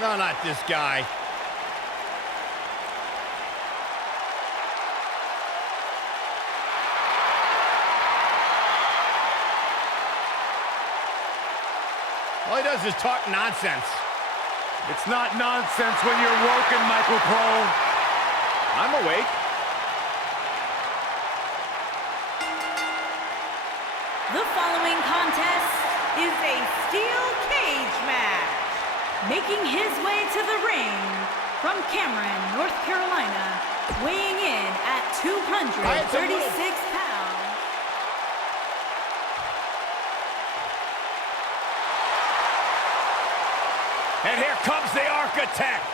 No, not this guy. All he does is talk nonsense. It's not nonsense when you're woken, Michael Cole. I'm awake. The following contest is a steel cage match. Making his way to the ring from Cameron, North Carolina, weighing in at 236 pounds. And here comes the Architect.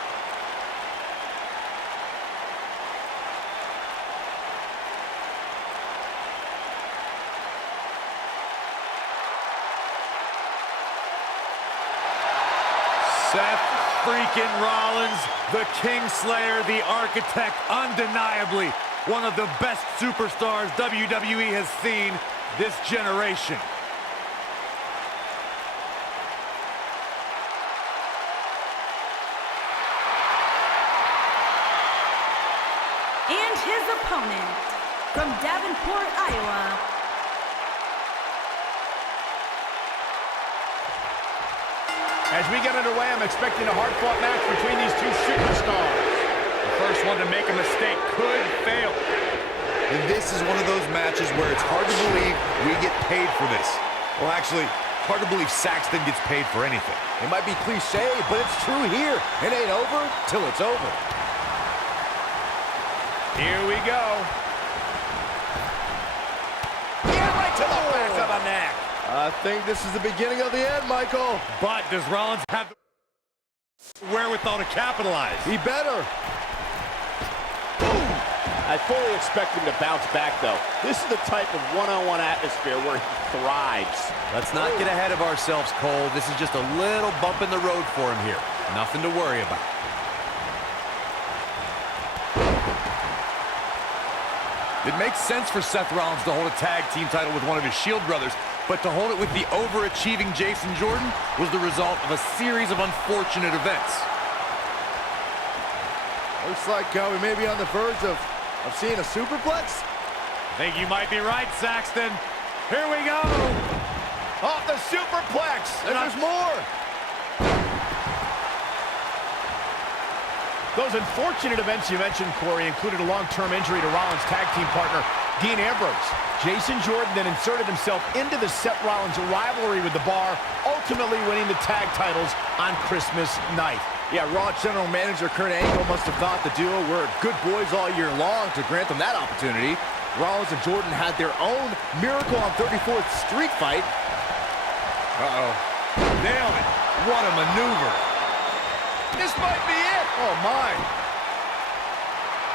Seth freaking Rollins, the Kingslayer, the Architect, undeniably one of the best superstars WWE has seen this generation. And his opponent from Davenport, Iowa. As we get underway, I'm expecting a hard-fought match between these two superstars. The first one to make a mistake could fail. And this is one of those matches where it's hard to believe we get paid for this. Well, actually, hard to believe Saxton gets paid for anything. It might be cliche, but it's true here. It ain't over till it's over. Here we go. Yeah, right to the back of the neck. I think this is the beginning of the end, Michael. But does Rollins have the wherewithal to capitalize? He better. I fully expect him to bounce back, though. This is the type of one-on-one atmosphere where he thrives. Let's not get ahead of ourselves, Cole. This is just a little bump in the road for him here. Nothing to worry about. It makes sense for Seth Rollins to hold a tag team title with one of his Shield brothers, but to hold it with the overachieving Jason Jordan was the result of a series of unfortunate events. Looks like we may be on the verge of seeing a superplex. I think you might be right, Saxton. Here we go. Off the superplex. And there's more. Those unfortunate events you mentioned, Corey, included a long-term injury to Rollins' tag team partner, Dean Ambrose. Jason Jordan then inserted himself into the Seth Rollins rivalry with The Bar, ultimately winning the tag titles on Christmas night. Yeah, Raw General Manager Kurt Angle must have thought the duo were good boys all year long to grant them that opportunity. Rollins and Jordan had their own Miracle on 34th Street fight. Uh-oh. Nailed it. What a maneuver. This might be it. Oh, my.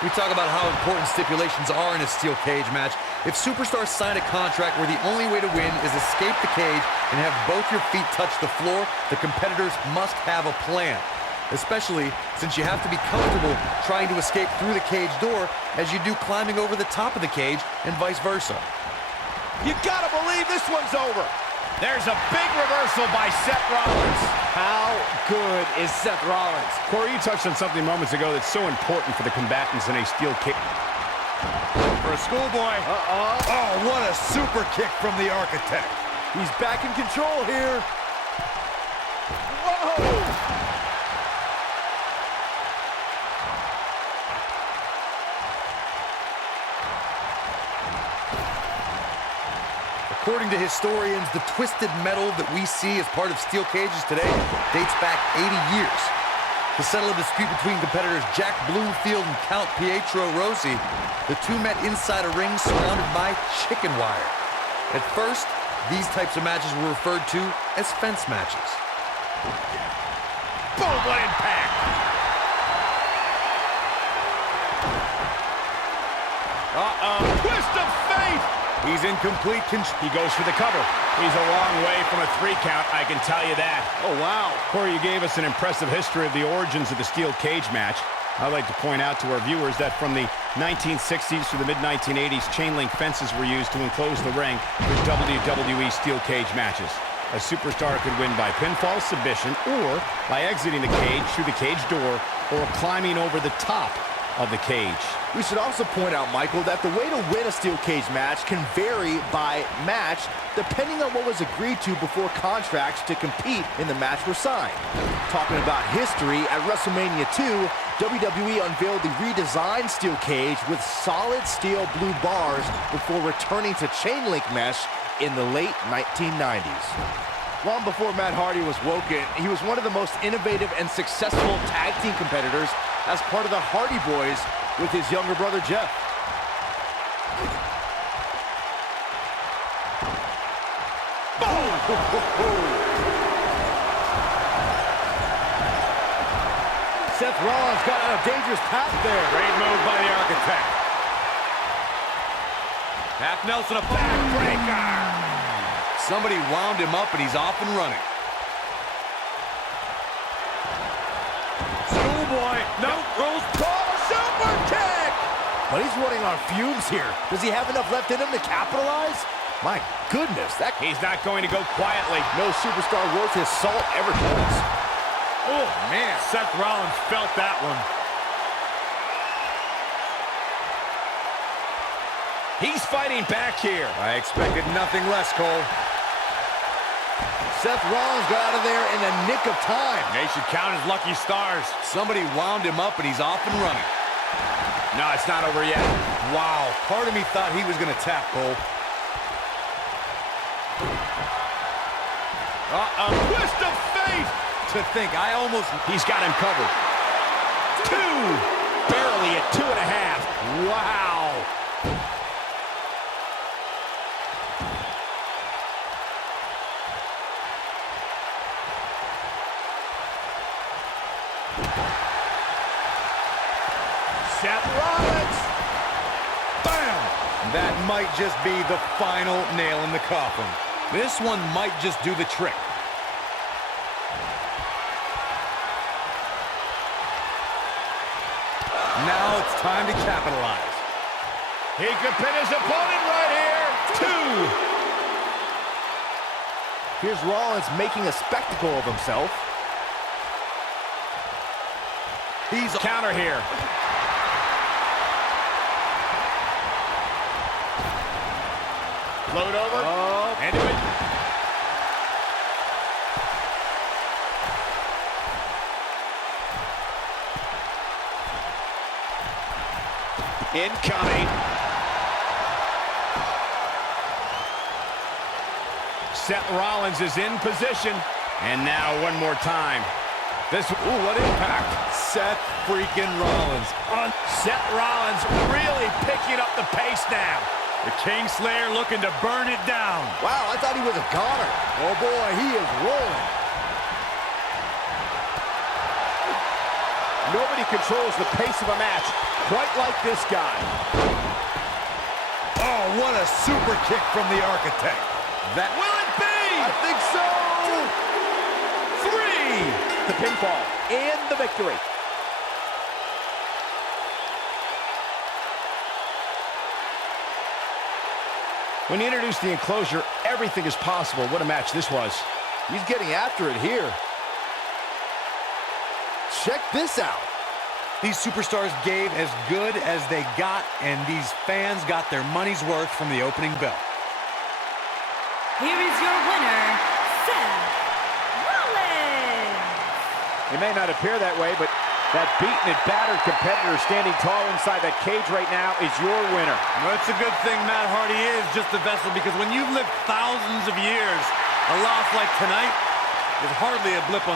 We talk about how important stipulations are in a steel cage match. If superstars sign a contract where the only way to win is escape the cage and have both your feet touch the floor, the competitors must have a plan. Especially since you have to be comfortable trying to escape through the cage door as you do climbing over the top of the cage and vice versa. You gotta believe this one's over. There's a big reversal by Seth Rollins. How good is Seth Rollins? Corey, you touched on something moments ago that's so important for the combatants in a steel cage. For a schoolboy. Oh, what a super kick from the Architect. He's back in control here. Whoa! According to historians, the twisted metal that we see as part of steel cages today dates back 80 years. To settle a dispute between competitors Jack Bloomfield and Count Pietro Rossi, the two met inside a ring surrounded by chicken wire. At first, these types of matches were referred to as fence matches. Boom, what impact! Twist of fate! He's in complete control. He goes for the cover. He's a long way from a 3 count, I can tell you that. Oh, wow. Corey, you gave us an impressive history of the origins of the steel cage match. I'd like to point out to our viewers that from the 1960s to the mid-1980s, chain link fences were used to enclose the ring for WWE steel cage matches. A superstar could win by pinfall submission or by exiting the cage through the cage door or climbing over the top of the cage. We should also point out, Michael, that the way to win a steel cage match can vary by match depending on what was agreed to before contracts to compete in the match were signed. Talking about history, at WrestleMania 2, WWE unveiled the redesigned steel cage with solid steel blue bars before returning to chain link mesh in the late 1990s. Long before Matt Hardy was Woken, he was one of the most innovative and successful tag team competitors as part of the Hardy Boys with his younger brother Jeff. Seth Rollins got on a dangerous path there. Great move by the Architect. Half Nelson, a backbreaker. Somebody wound him up, and he's off and running. Schoolboy, no, rolls, Super kick! But he's running on fumes here. Does he have enough left in him to capitalize? My goodness, that He's not going to go quietly. no superstar worth his salt ever does. oh man, Seth Rollins felt that one. He's fighting back here. I expected nothing less, Cole. Seth Rollins got out of there in the nick of time. They should count his lucky stars. Somebody wound him up, and he's off and running. No, it's not over yet. Wow, part of me thought he was going to tap, Cole. A twist of fate. To think, I almost... He's got him covered. 2. Barely at 2.5. Wow. Seth Rollins. Bam! That might just be the final nail in the coffin. This one might just do the trick. Now it's time to capitalize. He could pin his opponent right here. 2. Here's Rollins making a spectacle of himself. He's counter here. Float over. And do it. Incoming. Seth Rollins is in position. And now one more time. This, ooh, what impact. Seth freaking Rollins. Seth Rollins really picking up the pace now. The Kingslayer looking to burn it down. Wow, I thought he was a goner. Oh boy, he is rolling. Nobody controls the pace of a match quite like this guy. Oh, what a super kick from the Architect. That Will it be? I think so. 3. The pinfall and the victory. When you introduce the enclosure, everything is possible. What a match this was. He's getting after it here. Check this out. These superstars gave as good as they got, and these fans got their money's worth from the opening bell. Here is your winner, Seth Rollins. It may not appear that way, but that beaten and battered competitor standing tall inside that cage right now is your winner. Well, it's a good thing Matt Hardy is just a vessel, because when you've lived thousands of years, a loss like tonight is hardly a blip on